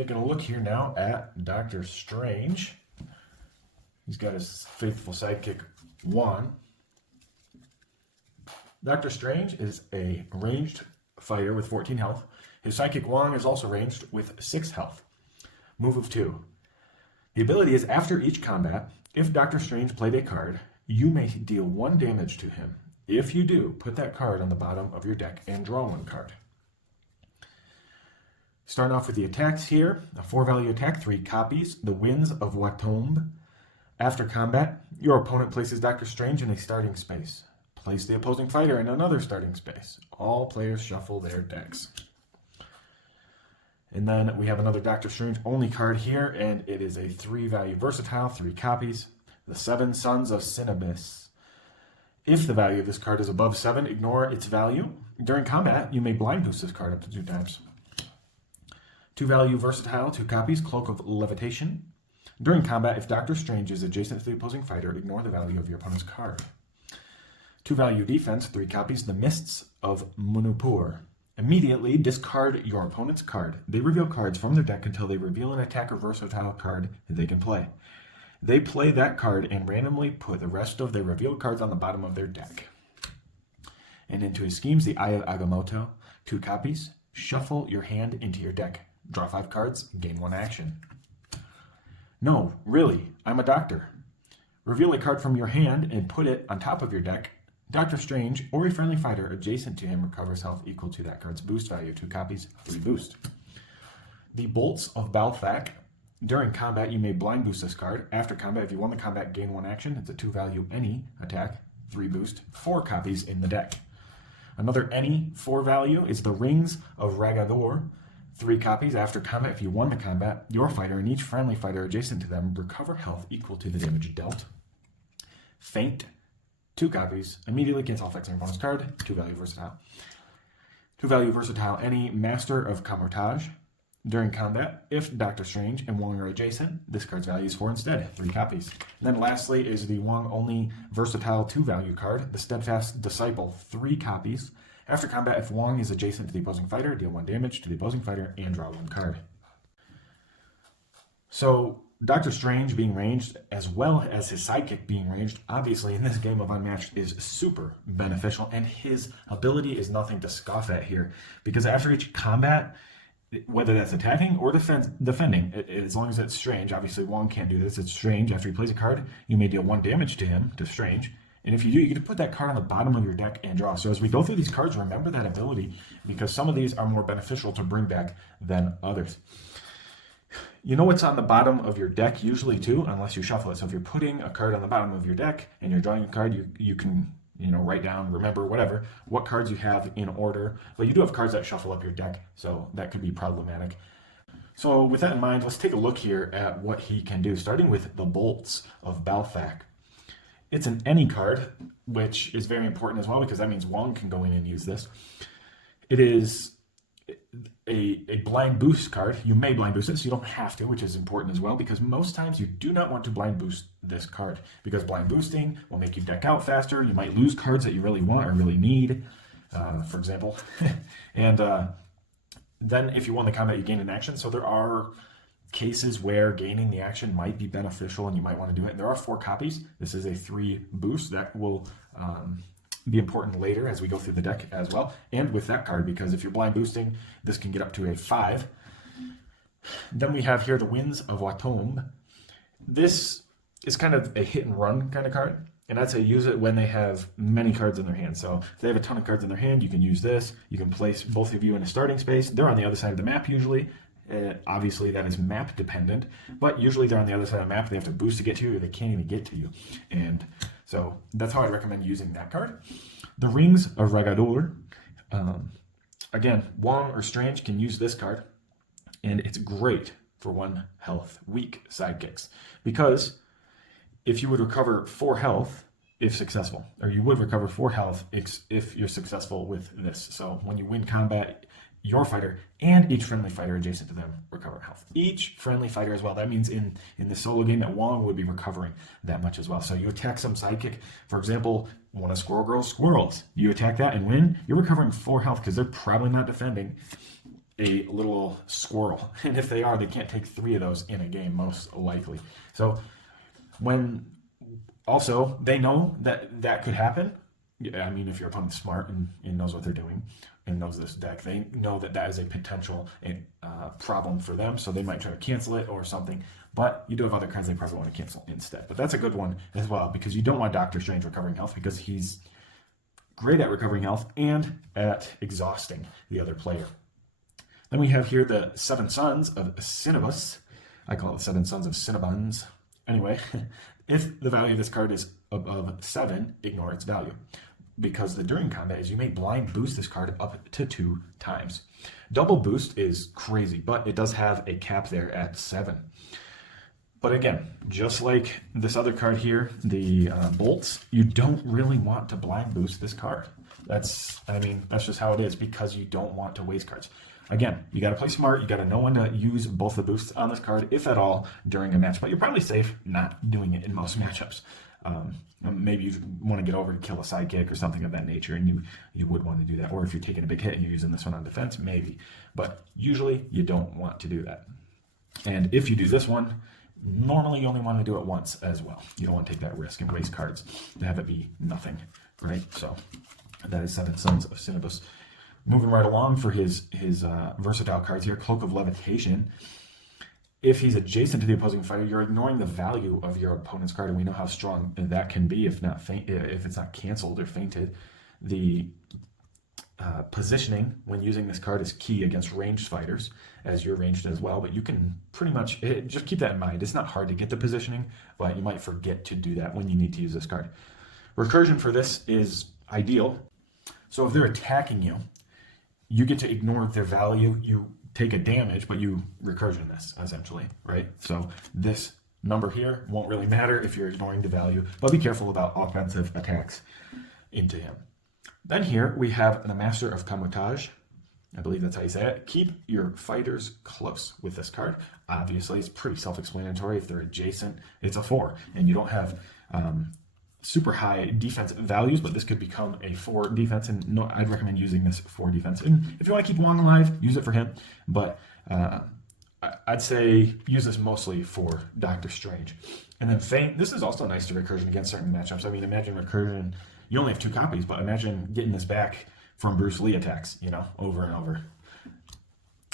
Taking a look here now at Dr. Strange. He's got his faithful sidekick, Juan. Dr. Strange is a ranged fighter with 14 health. His sidekick, Juan, is also ranged with 6 health. Move of 2. The ability is after each combat, if Dr. Strange played a card, you may deal 1 damage to him. If you do, put that card on the bottom of your deck and draw 1 card. Starting off with the attacks here, a 4-value attack, 3 copies, the Winds of Watomb. After combat, your opponent places Dr. Strange in a starting space. Place the opposing fighter in another starting space. All players shuffle their decks. And then we have another Dr. Strange only card here, and it is a 3-value versatile, 3 copies, the 7 Sons of Cinnabis. If the value of this card is above 7, ignore its value. During combat, you may blind boost this card up to 2 times. 2-value versatile, 2 copies, Cloak of Levitation. During combat, if Dr. Strange is adjacent to the opposing fighter, ignore the value of your opponent's card. 2-value defense, 3 copies, the Mists of Munupur. Immediately discard your opponent's card. They reveal cards from their deck until they reveal an attack or versatile card that they can play. They play that card and randomly put the rest of their revealed cards on the bottom of their deck. And into his schemes, the Eye of Agamotto, 2 copies, shuffle your hand into your deck. Draw 5 cards, gain 1 action. No, really, I'm a doctor. Reveal a card from your hand and put it on top of your deck. Dr. Strange or a friendly fighter adjacent to him recovers health equal to that card's boost value. 2 copies, 3 boost. The Bolts of Balthak. During combat, you may blind boost this card. After combat, if you won the combat, gain 1 action. It's a 2-value any attack, 3 boost, 4 copies in the deck. Another any 4-value is the Rings of Ragadur. 3 copies. After combat, if you won the combat, your fighter and each friendly fighter adjacent to them recover health equal to the damage dealt. Feint, 2 copies. Immediately cancel effects on your opponent's card. 2-value versatile. 2-value versatile, any Master of Camouflage. During combat, if Dr. Strange and Wong are adjacent, this card's value is 4 instead. 3 copies. And then lastly is the Wong only versatile 2-value card, the Steadfast Disciple. 3 copies. After combat, if Wong is adjacent to the opposing fighter, deal 1 damage to the opposing fighter and draw 1 card. So, Dr. Strange being ranged, as well as his sidekick being ranged, obviously in this game of Unmatched is super beneficial, and his ability is nothing to scoff at here, because after each combat, whether that's attacking or defending, as long as it's Strange, obviously Wong can't do this, it's Strange, after he plays a card, you may deal 1 damage to him, to Strange, and if you do, you get to put that card on the bottom of your deck and draw. So as we go through these cards, remember that ability, because some of these are more beneficial to bring back than others. You know what's on the bottom of your deck usually too, unless you shuffle it. So if you're putting a card on the bottom of your deck and you're drawing a card, you can write down, remember, whatever, what cards you have in order. But you do have cards that shuffle up your deck, so that could be problematic. So with that in mind, let's take a look here at what he can do, starting with the Bolts of Balthak. It's an any card, which is very important as well, because that means Wong can go in and use this. It is a blind boost card. You may blind boost it, so you don't have to, which is important as well, because most times you do not want to blind boost this card, because blind boosting will make you deck out faster. You might lose cards that you really want or really need, for example. And then if you won the combat, you gain an action. So there are cases where gaining the action might be beneficial and you might want to do it. And there are 4 copies. This is a 3 boost that will be important later as we go through the deck as well, and with that card, because if you're blind boosting, this can get up to a 5. Then we have here the Winds of Watomb. This is kind of a hit and run kind of card, and I'd say use it when they have many cards in their hand. So if they have a ton of cards in their hand, you can use this. You can place both of you in a starting space. They're on the other side of the map usually. Obviously that is map dependent, but usually they're on the other side of the map. They have to boost to get to you, or they can't even get to you. And so that's how I recommend using that card. The Rings of Ragadur. Again, Wong or Strange can use this card, and it's great for 1 health weak sidekicks, because if you would recover 4 health if successful, or you would recover 4 health if you're successful with this. So when you win combat, your fighter and each friendly fighter adjacent to them recover health. Each friendly fighter as well. That means in the solo game that Wong would be recovering that much as well. So you attack some sidekick, for example, one of Squirrel Girl's squirrels. You attack that and win, you're recovering 4 health because they're probably not defending. a little squirrel. And if they are, they can't take 3 of those in a game, most likely. So when also they know that that could happen. Yeah, I mean, if your opponent's smart and knows what they're doing and knows this deck, they know that that is a potential problem for them. So they might try to cancel it or something. But you do have other cards they probably want to cancel instead. But that's a good one as well, because you don't want Dr. Strange recovering health, because he's great at recovering health and at exhausting the other player. Then we have here the 7 Sons of Cinnabus. I call it 7 Sons of Cinnabons. Anyway, if the value of this card is above 7, ignore its value, because the during combat is you may blind boost this card up to 2 times. Double boost is crazy, but it does have a cap there at 7. But again, just like this other card here, the bolts, you don't really want to blind boost this card. That's just how it is, because you don't want to waste cards. Again, you got to play smart. You got to know when to use both the boosts on this card, if at all, during a match. But you're probably safe not doing it in most matchups. Maybe you want to get over to kill a sidekick or something of that nature, and you would want to do that. Or if you're taking a big hit and you're using this one on defense, maybe. But usually you don't want to do that. And if you do this one, normally you only want to do it once as well. You don't want to take that risk and waste cards to have it be nothing, right? So that is 7 Sons of Cinnabus. Moving right along for his versatile cards here, Cloak of Levitation. If he's adjacent to the opposing fighter, you're ignoring the value of your opponent's card, and we know how strong that can be if it's not canceled or fainted. The positioning when using this card is key against ranged fighters, as you're ranged as well, but you can pretty much just keep that in mind. It's not hard to get the positioning, but you might forget to do that when you need to use this card. Recursion for this is ideal. So if they're attacking you, you get to ignore their value. You take a damage, but you recursion this, essentially, right? So this number here won't really matter if you're ignoring the value, but be careful about offensive attacks into him. Then here we have the Master of Camouflage. I believe that's how you say it. Keep your fighters close with this card. Obviously, it's pretty self-explanatory. If they're adjacent, it's a 4, and you don't have super high defense values, but this could become a 4 defense, and no, I'd recommend using this for defense. And if you want to keep Wong alive, use it for him, but I'd say use this mostly for Dr. Strange. And then Feint, this is also nice to recursion against certain matchups. I mean, imagine recursion, you only have 2 copies, but imagine getting this back from Bruce Lee attacks, over and over.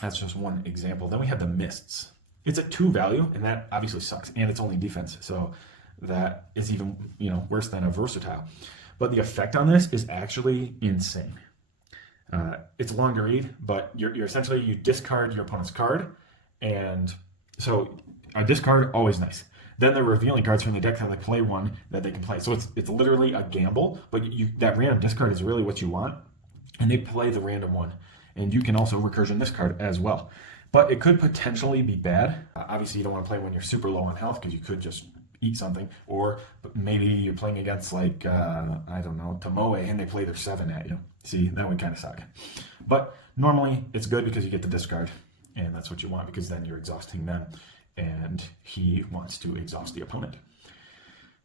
That's just one example. Then we have the Mists. It's a 2 value, and that obviously sucks, and it's only defense, so that is even worse than a versatile. But the effect on this is actually insane. It's long to read, but you're essentially, you discard your opponent's card, and so a discard, always nice. Then they're revealing cards from the deck and they play one that they can play. So it's literally a gamble, but that random discard is really what you want, and they play the random one. And you can also recursion this card as well. But it could potentially be bad. Obviously, you don't want to play when you're super low on health, because you could just eat something. Or maybe you're playing against, like, I don't know, Tomoe, and they play their 7 at you. See, that would kind of suck. But normally, it's good because you get the discard. And that's what you want, because then you're exhausting them, and he wants to exhaust the opponent.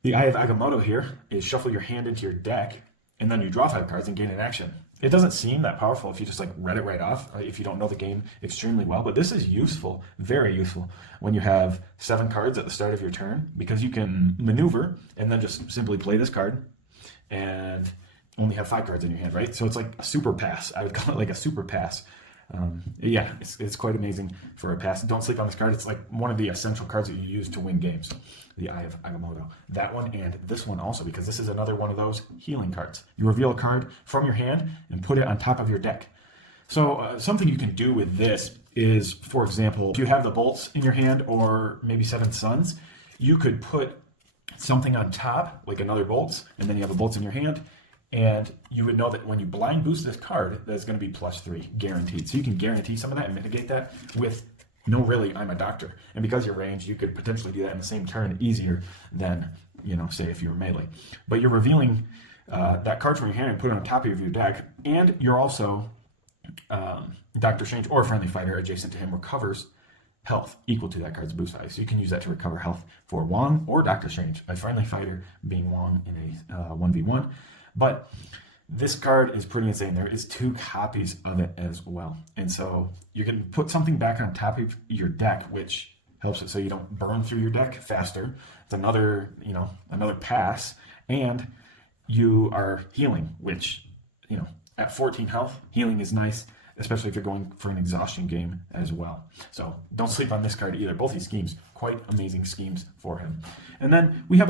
The Eye of Agamotto here is shuffle your hand into your deck, and then you draw 5 cards and gain an action. It doesn't seem that powerful if you just read it right off, if you don't know the game extremely well, but this is useful, very useful, when you have 7 cards at the start of your turn, because you can maneuver and then just simply play this card and only have 5 cards in your hand, right? So it's like a super pass. I would call it like a super pass. Yeah, it's quite amazing for a pass. Don't sleep on this card. It's like one of the essential cards that you use to win games. The Eye of Agamotto. That one and this one also, because this is another one of those healing cards. You reveal a card from your hand and put it on top of your deck. So something you can do with this is, for example, if you have the bolts in your hand or maybe 7 Suns, you could put something on top, like another bolts, and then you have the bolts in your hand. And you would know that when you blind boost this card, that's going to be +3, guaranteed. So you can guarantee some of that and mitigate that with, no, really, I'm a doctor. And because you're ranged, you could potentially do that in the same turn easier than, say if you were melee. But you're revealing that card from your hand and put it on top of your deck. And you're also, Dr. Strange or a friendly fighter adjacent to him recovers health equal to that card's boost value. So you can use that to recover health for Wong or Dr. Strange, a friendly fighter being Wong in a 1v1. But This card is pretty insane. There is 2 copies of it as well. And so you can put something back on top of your deck, which helps it so you don't burn through your deck faster. It's another, another pass. And you are healing, which, at 14 health, healing is nice, especially if you're going for an exhaustion game as well. So don't sleep on this card either. Both these schemes, quite amazing schemes for him. And then we have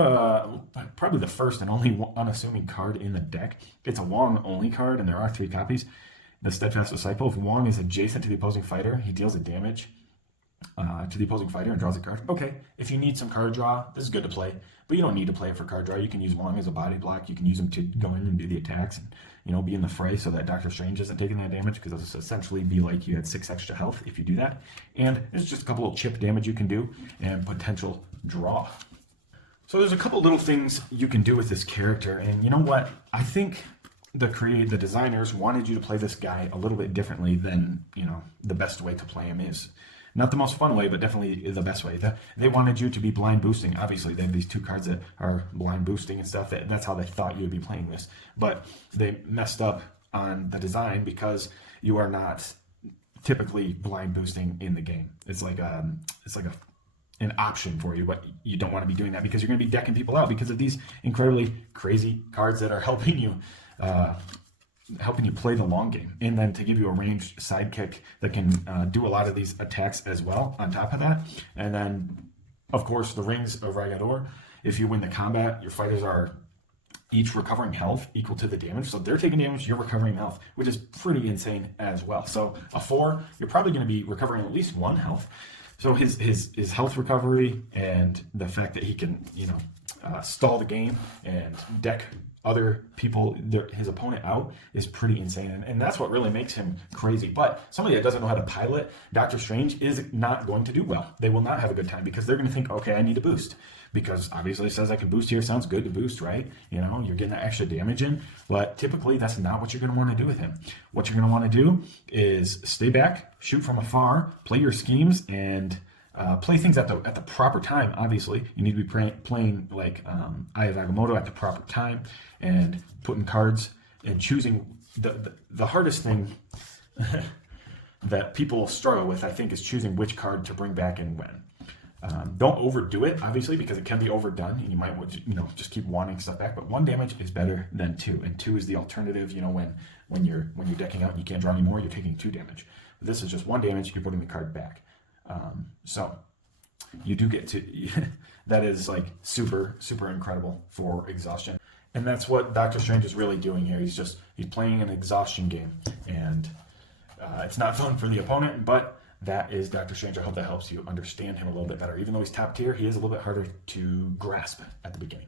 probably the first and only unassuming card in the deck. It's a Wong only card, and there are 3 copies. The Steadfast Disciple. If Wong is adjacent to the opposing fighter, he deals a damage to the opposing fighter and draws a card. Okay, if you need some card draw, this is good to play, but you don't need to play it for card draw. You can use Wong as a body block. You can use him to go in and do the attacks and be in the fray so that Dr. Strange isn't taking that damage, because it'll essentially be like you had 6 extra health if you do that. And there's just a couple of chip damage you can do and potential draw. So there's a couple little things you can do with this character, and you know what? I think the designers wanted you to play this guy a little bit differently than the best way to play him is. Not the most fun way, but definitely the best way. They wanted you to be blind boosting. Obviously, they have these 2 cards that are blind boosting and stuff. That's how they thought you would be playing this. But they messed up on the design because you are not typically blind boosting in the game. It's like an option for you, but you don't want to be doing that because you're going to be decking people out because of these incredibly crazy cards that are helping you play the long game, and then to give you a ranged sidekick that can do a lot of these attacks as well on top of that. And then, of course, the Rings of Ragador. If you win the combat, your fighters are each recovering health equal to the damage. So they're taking damage, you're recovering health, which is pretty insane as well. So a 4, you're probably going to be recovering at least 1 health. So his health recovery and the fact that he can, stall the game and deck other people, his opponent out, is pretty insane. And that's what really makes him crazy. But somebody that doesn't know how to pilot Dr. Strange is not going to do well. They will not have a good time because they're going to think, okay, I need to boost. Because obviously it says I can boost here. Sounds good to boost, right? You're getting that extra damage in. But typically that's not what you're going to want to do with him. What you're going to want to do is stay back, shoot from afar, play your schemes, and play things at the proper time. Obviously, you need to be playing like Eye of Agamotto at the proper time and putting cards and choosing. The hardest thing that people struggle with, I think, is choosing which card to bring back and when. Don't overdo it, obviously, because it can be overdone, and you might just keep wanting stuff back. But 1 damage is better than 2, and 2 is the alternative. When you're decking out and you can't draw anymore, you're taking 2 damage. But this is just 1 damage. You're putting the card back. So you do get to that is like super incredible for exhaustion, and that's what Dr. Strange is really doing here. He's playing an exhaustion game, and it's not fun for the opponent, but that is Dr. Strange. I hope that helps you understand him a little bit better. Even though he's top tier, he is a little bit harder to grasp at the beginning.